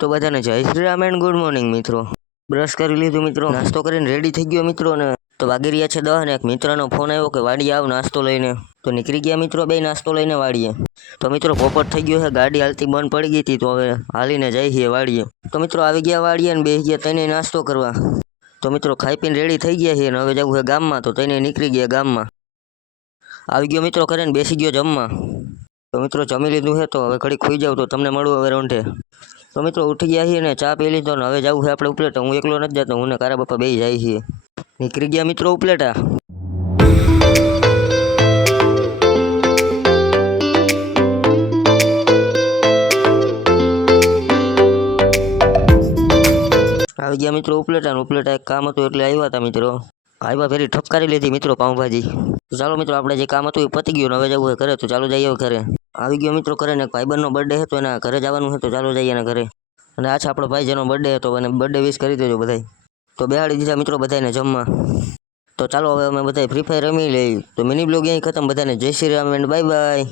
તો બધાને જય Shri Ram and good morning મિત્રો. બ્રશ કરી લીધું મિત્રો, નાસ્તો કરીને રેડી થઈ ગયો મિત્રો ને તો વાગી રહ્યા છે 10 ને એક મિત્રનો ફોન આવ્યો કે વાડીએ આવ નાસ્તો લઈને. તો નીકળી ગયા મિત્રો બે નાસ્તો લઈને વાડીએ. તો મિત્રો પોપટ થઈ ગયો છે, ગાડી હાલતી બંધ પડી ગઈ હતી તો હવે હાલીને જઈ છીએ વાડીએ. તો મિત્રો આવી ગયા વાડીએ ને બેસી ગયા તઈને નાસ્તો કરવા. તો મિત્રો ખાઈ પીને રેડી થઈ ગયા છીએ ને હવે જવું છે ગામમાં, તો તઈને નીકળી ગયા ગામમાં. આવી ગયો મિત્રો ઘરે ને બેસી ગયો જમવા. તો મિત્રો જમી લીધું છે તો હવે ઘડી ખોઈ જાવ તો તમને મળું હવે રોંઢે. તો મિત્રો ઉઠી ગયા છીએ ને ચા પી લીધો ને હવે જવું છે આપણે ઉપલેટા. હું એકલો નથી જતો, હું ને કારા બાપા બે જાય છીએ. નીકળી ગયા મિત્રો ઉપલેટા. આવી ગયા મિત્રો ઉપલેટા ને ઉપલેટા એક કામ હતું એટલે આવ્યા હતા મિત્રો. આવ્યા ફેરી ઠપકારી લીધી મિત્રો પાઉંભાજી. તો ચાલો મિત્રો આપણે જે કામ હતું એ પતી ગયું ને હવે જવું છે ઘરે, તો ચાલો જઈએ ઘરે. આવી ગયો મિત્રો ઘરે ને ભાઈબંધનો બર્થડે હતો એના ઘરે જવાનું છે તો ચાલો જઈએ એના ઘરે. અને આ છે આપણો ભાઈ જેનો બર્થડે હતો અને બર્થડે વિશ કરી દેજો બધાય. તો બેહાડી દીધા મિત્રો બધાને જમવા. તો ચાલો હવે અમે બધા ફ્રી ફાયર રમી લઈ. તો મિની બ્લોગ અહીં ખતમ. બધાને જય Shri Ram and bye bye.